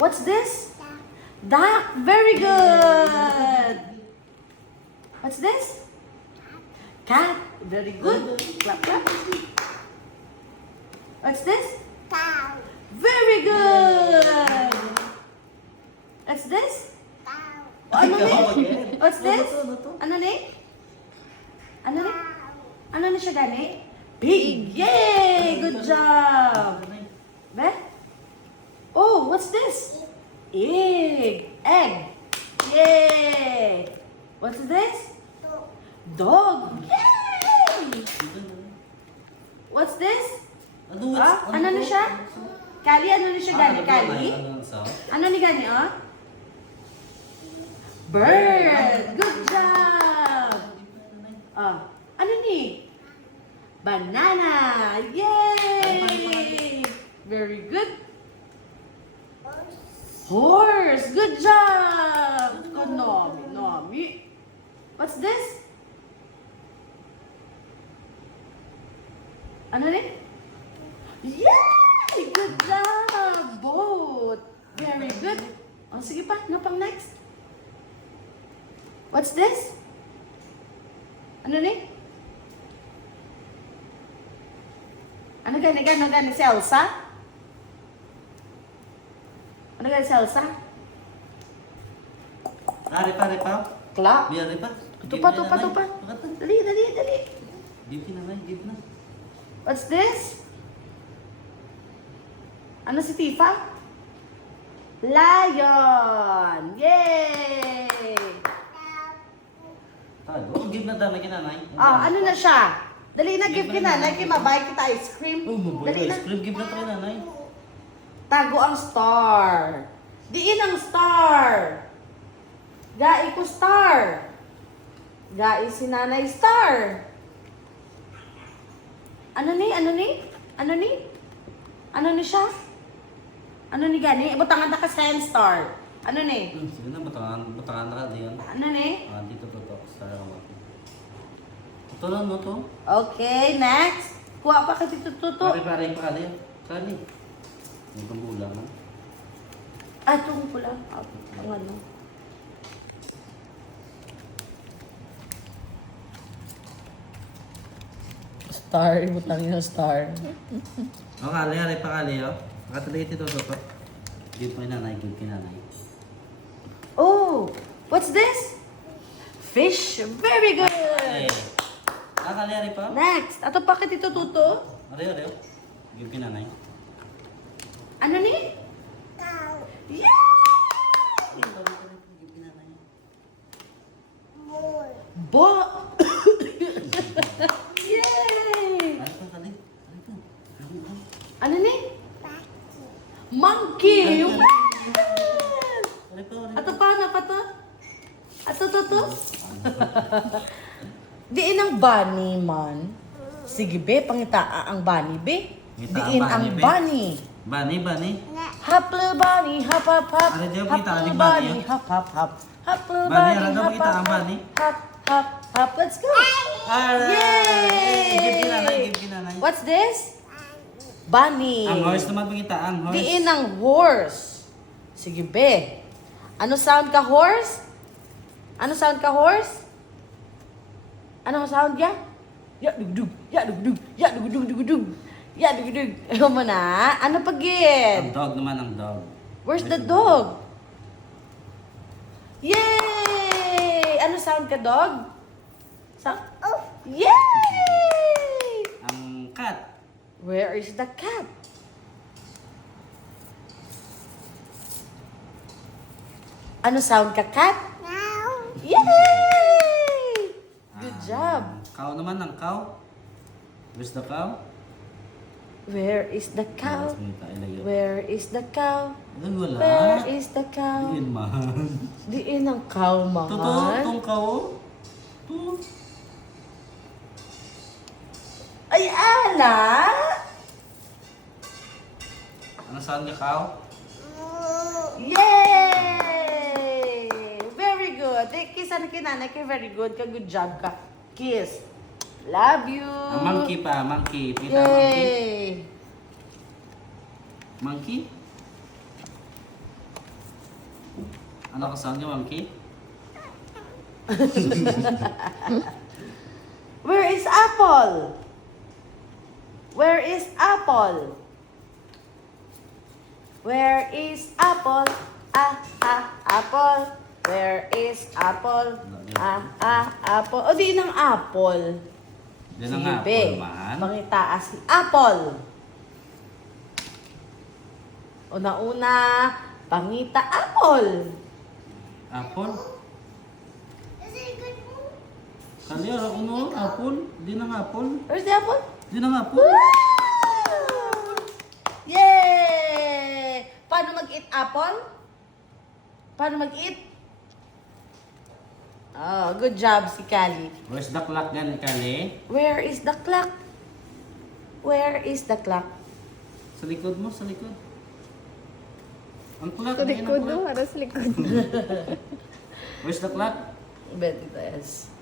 What's this? Duck. Very good. What's this? Cat. Very good. Clap, clap. What's this? Cow. Very good. What's this? Cow. Ano ni? Ikaw again. What's this? Ano to? Ano ni? Ano ni? Cow. Ano na siya gani? Pig! Yay! Good job! Be? Oh, what's this? Egg! Egg! Yay! What's this? Dog. Dog! Yay! What's this? Ano? Ano na siya? Kali, ano na siya gani? Kali? Ano ni gani, oh? Bird! Good job! Oh, ano ni? Banana! Yay! Very good. Horse! Good job! Konami, nami. What's this? Ano ni? Yay! Good job! Boat! Very good. O, sige pa. Ano pang next? What's this? Ano ni? Ano gani si Elsa? Ano gani si Elsa? Ripa. Clap. Biar ripa. Tupa. Dali. Give na lang, give na. What's this? Ano si Tifa? Lion! Yay! Tago, give na dami kinanay. Ah, ano na siya? Dali na, give kita na. Mabay kita ice cream. Oh, maboy Dali na. ice cream, give na tayo nanay. Tago ang star. Diin ang star. Gai ko star. Gai si nanay star. Ano ni? Ano ni siya? Ano ni gani? Butangan na ka sa star. Ano ni? Sige na, batangan na ka diyan. Ano ni? Dito to. Sa rawat. Ito lang mo to. Okay, next. Kuha pa ka dito tuto. Pare pa kali. Kali. Itong bulang. Ah, itong pula. Ang ano. Star, butangin ng star. O kali, pa kali oh. Nakatali ito to. Give mo nanay, give kinanay. Oh, what's this? Fish. Very good. Kali pa. Next. Ato bakit ito tuto? Are. Give kinanay. Ano ni? Cow. Yeah! Give kinanay. Bull. Bo! Yay! Ari pa kali. Ano ni? Paki. Monkey! Ari Wow! pa. Ato pa, ano pa to? Ato to? Diin ang bunny man. Sige be, pangitaa ang bunny be. Ngita Diin ang ang bunny, be. bunny. Bani. Hop little bunny, hop hop hop. Ano diyan, Hop kita little ang bunny, bunny, hop hop hop. Hop little Bunny, bunny, ano daw hop kita hop ang hop. bunny? Hop hop hop. Let's go. Yay! Yay! Give kinanay. What's this? Bunny. Ang horse naman pakita, ang horse. Diin ang horse. Sige be. Ano sound ka horse? Ano sound ka horse? Ano sound ya? Ya dugdug, ya dugdug, ya dugdug dugdug. Ya dugdug. Ano mo na? Ano Ang pagin? dog naman, ang dog. Where's the dog? Yay! Ano sound ka dog? Sound? Oh. Yay! Ang cat. Where is the cat? Ano sound ka cat? Cow. Yay! Good job. Cow naman, ang cow. Where's the cow? Where is the cow? Where is the cow? Ay, wala. Where is the cow? Yun, man. Diin ang cow, Totoo, mahal. itong cow. Ito. Ay, ala! Ano saan ka cow? Yay! Very good. Kiss ang kinanay kay very good. Good job ka. Kiss. Love you. Ang monkey pa, monkey. Kita monkey? Yay! Monkey? Ano ka sound niya, monkey? Where is apple? Where is apple? Where is apple? Apple. Where is apple? Apple. O di ng apple. Yan ang apple, man. Pangitaas. Apple. Una-una, pangita apple. Apple? Is it good food? Kali, ano? Apple? Di ng apple? Where's the apple? Di ng apple? Woo! Yay! Paano mag-eat apple? Paano mag-eat? Oh, good job si Kali. Where's the clock yan, Kali? Where is the clock? Where is the clock? Sa likod mo, sa likod. Ang clock, Sa ngayon ang likod, clock. no? Para sa likod. Where's the clock? Bet it is.